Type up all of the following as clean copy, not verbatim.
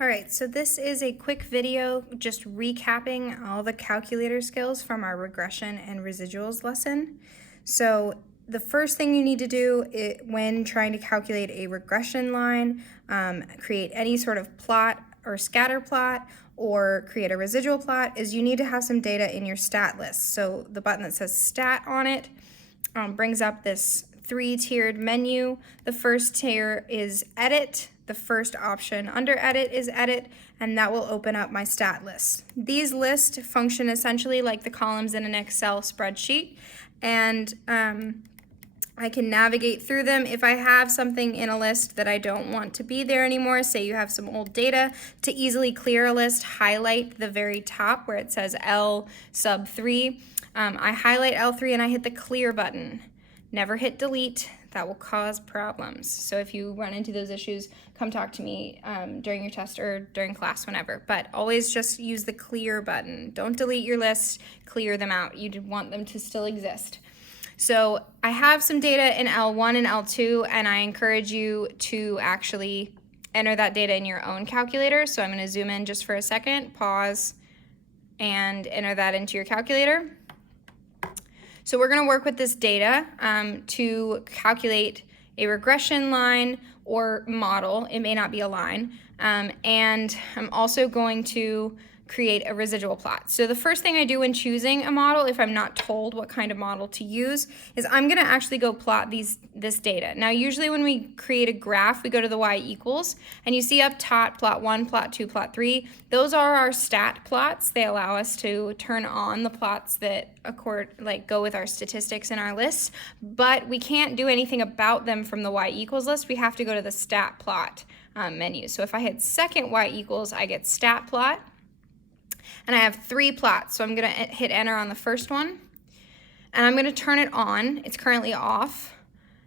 All right, so this is a quick video just recapping all the calculator skills from our regression and residuals lesson. So the first thing you need to do when trying to calculate a regression line, create any sort of plot or scatter plot, or create a residual plot, is you need to have some data in your stat list. So the button that says stat on it brings up this three-tiered menu. The first tier is edit. The first option under edit is edit, and that will open up my stat list. These lists function essentially like the columns in an Excel spreadsheet, and I can navigate through them. If I have something in a list that I don't want to be there anymore, say you have some old data, to easily clear a list, highlight the very top where it says L sub 3. I highlight L3 and I hit the clear button. Never hit delete. That will cause problems. So if you run into those issues, come talk to me during your test or during class, whenever. But always just use the clear button. Don't delete your list, clear them out. You want them to still exist. So I have some data in L1 and L2, and I encourage you to actually enter that data in your own calculator. So I'm going to zoom in just for a second, pause, and enter that into your calculator. So we're going to work with this data to calculate a regression line or model. It may not be a line. And I'm also going to create a residual plot. So the first thing I do when choosing a model, if I'm not told what kind of model to use, is I'm going to actually go plot this data. Now usually when we create a graph, we go to the y equals, and you see up top plot 1, plot 2, plot 3. Those are our stat plots. They allow us to turn on the plots that go with our statistics in our list, but we can't do anything about them from the y equals list. We have to go to the stat plot menu. So if I hit second y equals, I get stat plot. And I have 3 plots, so I'm going to hit enter on the first one, and I'm going to turn it on. It's currently off.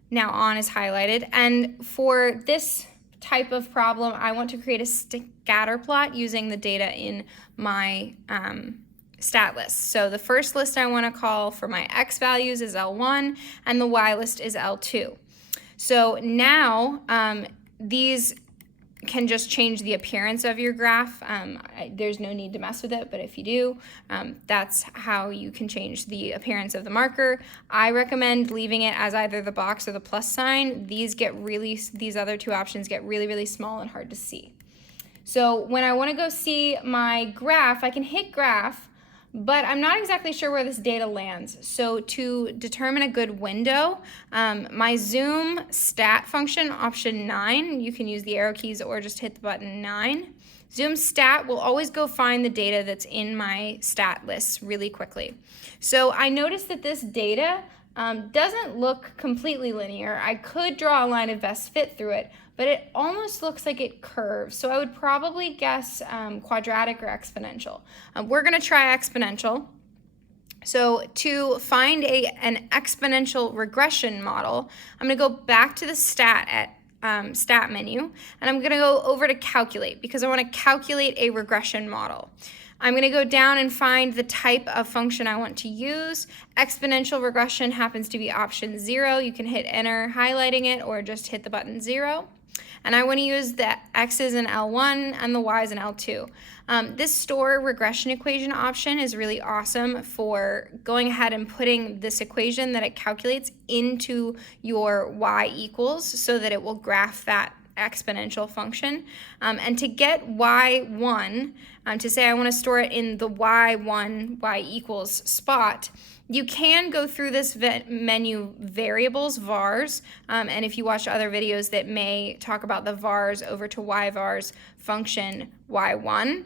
Now on is highlighted, and for this type of problem, I want to create a scatter plot using the data in my stat list. So the first list I want to call for my x values is L1, and the y list is L2. So now these can just change the appearance of your graph. There's no need to mess with it, but if you do, that's how you can change the appearance of the marker. I recommend leaving it as either the box or the plus sign. These other two options get really, really small and hard to see. So when I want to go see my graph, I can hit graph, but I'm not exactly sure where this data lands. So to determine a good window, my zoom stat function, option 9, you can use the arrow keys or just hit the button 9. Zoom stat will always go find the data that's in my stat list really quickly. So I noticed that this data doesn't look completely linear. I could draw a line of best fit through it, but it almost looks like it curves. So I would probably guess quadratic or exponential. We're going to try exponential. So to find an exponential regression model, I'm going to go back to the stat menu, and I'm going to go over to calculate because I want to calculate a regression model. I'm going to go down and find the type of function I want to use. Exponential regression happens to be option 0. You can hit enter highlighting it or just hit the button 0. And I want to use the x's in L1 and the y's in L2. This store regression equation option is really awesome for going ahead and putting this equation that it calculates into your y equals so that it will graph that exponential function. And to get y1, to say I want to store it in the y1, y equals spot, you can go through this menu variables, vars, and if you watch other videos that may talk about the vars over to yvars function y1.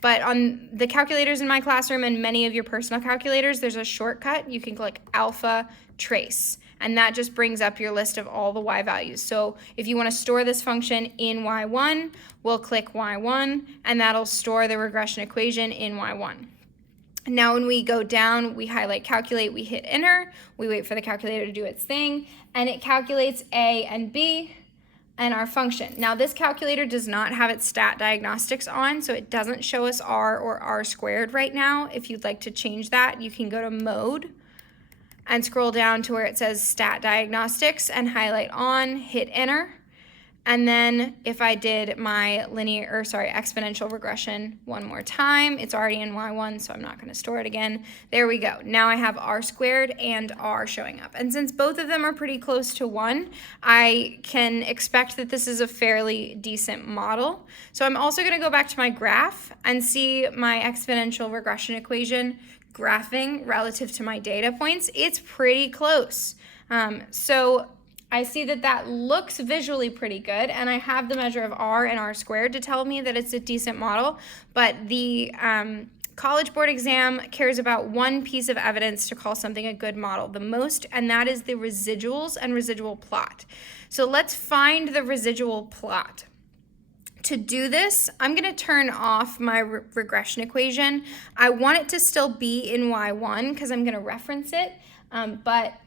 But on the calculators in my classroom and many of your personal calculators, there's a shortcut. You can click alpha trace, and that just brings up your list of all the y values. So if you want to store this function in y1, we'll click y1, and that'll store the regression equation in y1. Now when we go down, we highlight calculate, we hit enter, we wait for the calculator to do its thing, and it calculates A and B and our function. Now this calculator does not have its stat diagnostics on, so it doesn't show us R or R squared right now. If you'd like to change that, you can go to mode and scroll down to where it says stat diagnostics and highlight on, hit enter. And then if I did my exponential regression one more time, it's already in y1, so I'm not going to store it again. There we go. Now I have r squared and r showing up. And since both of them are pretty close to 1, I can expect that this is a fairly decent model. So I'm also going to go back to my graph and see my exponential regression equation graphing relative to my data points. It's pretty close. So I see that that looks visually pretty good, and I have the measure of r and r squared to tell me that it's a decent model, but the College Board exam cares about one piece of evidence to call something a good model the most, and that is the residuals and residual plot. So let's find the residual plot. To do this, I'm going to turn off my regression equation. I want it to still be in y1 because I'm going to reference it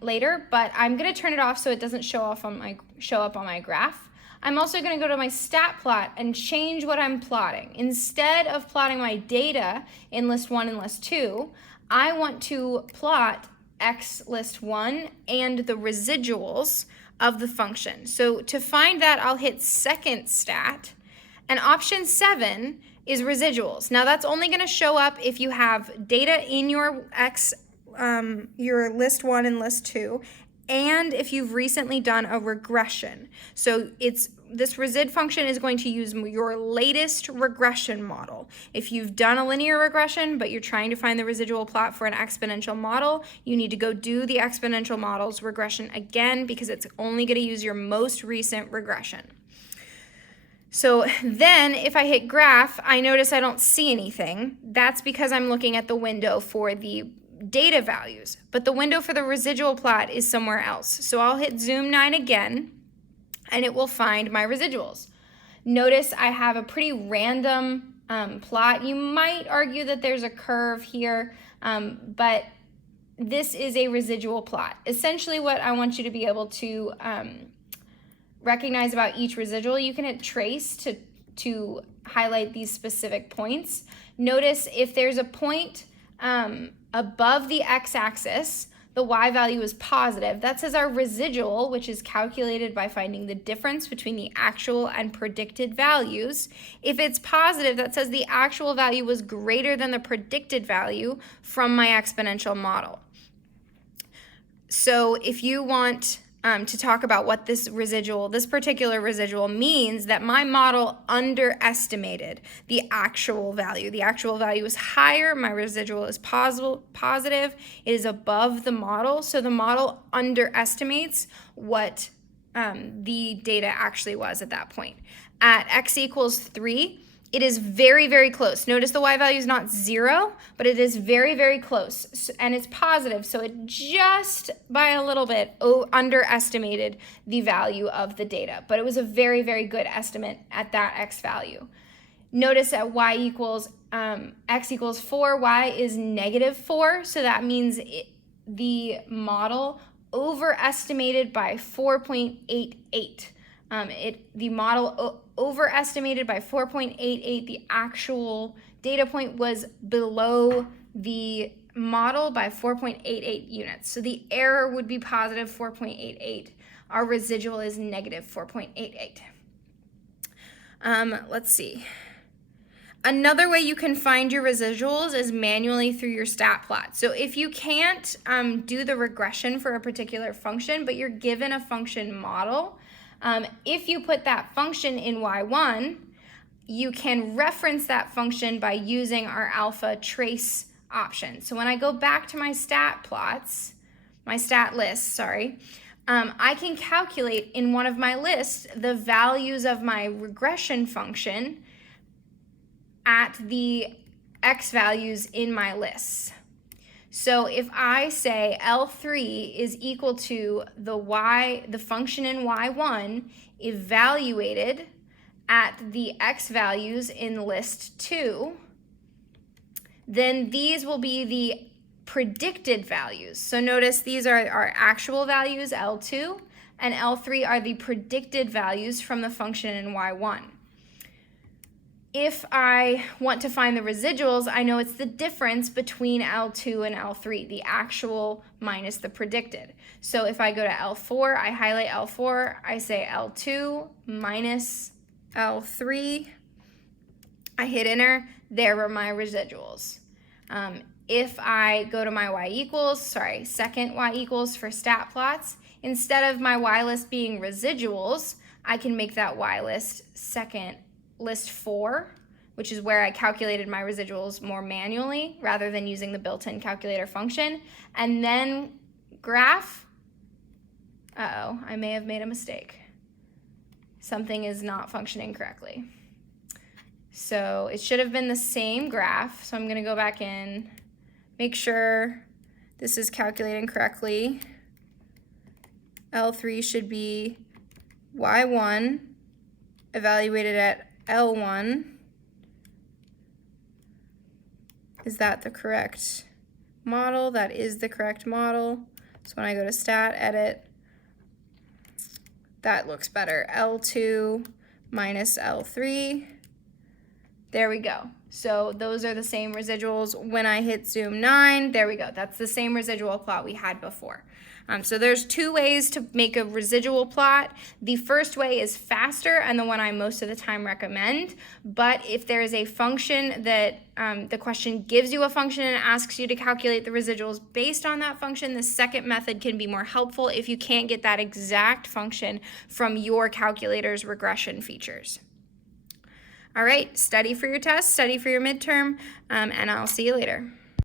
later, but I'm going to turn it off so it doesn't show up on my graph. I'm also going to go to my stat plot and change what I'm plotting. Instead of plotting my data in list 1 and list 2, I want to plot x list 1 and the residuals of the function. So to find that, I'll hit second stat. And option 7 is residuals. Now that's only going to show up if you have data in your your list 1 and list 2, and if you've recently done a regression. So this resid function is going to use your latest regression model. If you've done a linear regression, but you're trying to find the residual plot for an exponential model, you need to go do the exponential model's regression again because it's only going to use your most recent regression. So then if I hit graph, I notice I don't see anything. That's because I'm looking at the window for the data values, but the window for the residual plot is somewhere else. So I'll hit zoom 9 again, and it will find my residuals. Notice I have a pretty random plot. You might argue that there's a curve here, but this is a residual plot. Essentially what I want you to be able to recognize about each residual, you can hit trace to highlight these specific points. Notice if there's a point above the x-axis, the y value is positive. That says our residual, which is calculated by finding the difference between the actual and predicted values. If it's positive, that says the actual value was greater than the predicted value from my exponential model. So if you want to talk about what this particular residual means, that my model underestimated the actual value. The actual value is higher, my residual is positive, it is above the model, so the model underestimates what the data actually was at that point. At x equals 3, it is very, very close. Notice the y value is not 0, but it is very, very close, and it's positive, so it just by a little bit underestimated the value of the data, but it was a very, very good estimate at that x value. Notice at x equals 4, y is -4, so that means the model overestimated by 4.88. The model overestimated by 4.88. The actual data point was below the model by 4.88 units. So the error would be positive 4.88. Our residual is negative 4.88. Let's see. Another way you can find your residuals is manually through your stat plot. So if you can't do the regression for a particular function, but you're given a function model, if you put that function in y1, you can reference that function by using our alpha trace option. So when I go back to my stat lists, I can calculate in one of my lists the values of my regression function at the x values in my lists. So if I say L3 is equal to the function in y1 evaluated at the x values in list 2, then these will be the predicted values. So notice these are our actual values, L2, and L3 are the predicted values from the function in y1. if I want to find the residuals, I know it's the difference between L2 and L3, the actual minus the predicted. So if I go to L4, I highlight L4, I say L2 minus L3, I hit enter, there were my residuals. If I go to my second y equals for stat plots, instead of my y list being residuals, I can make that y list second list 4, which is where I calculated my residuals more manually rather than using the built-in calculator function. And then graph, I may have made a mistake. Something is not functioning correctly. So it should have been the same graph. So I'm going to go back in, make sure this is calculating correctly. L3 should be Y1 evaluated at L1. Is that the correct model? That is the correct model. So when I go to stat, edit, that looks better. L2 minus L3. There we go. So those are the same residuals. When I hit zoom 9, there we go. That's the same residual plot we had before. So there's two ways to make a residual plot. The first way is faster and the one I most of the time recommend. But if there is a function that the question gives you a function and asks you to calculate the residuals based on that function, the second method can be more helpful if you can't get that exact function from your calculator's regression features. All right, study for your test, study for your midterm, and I'll see you later.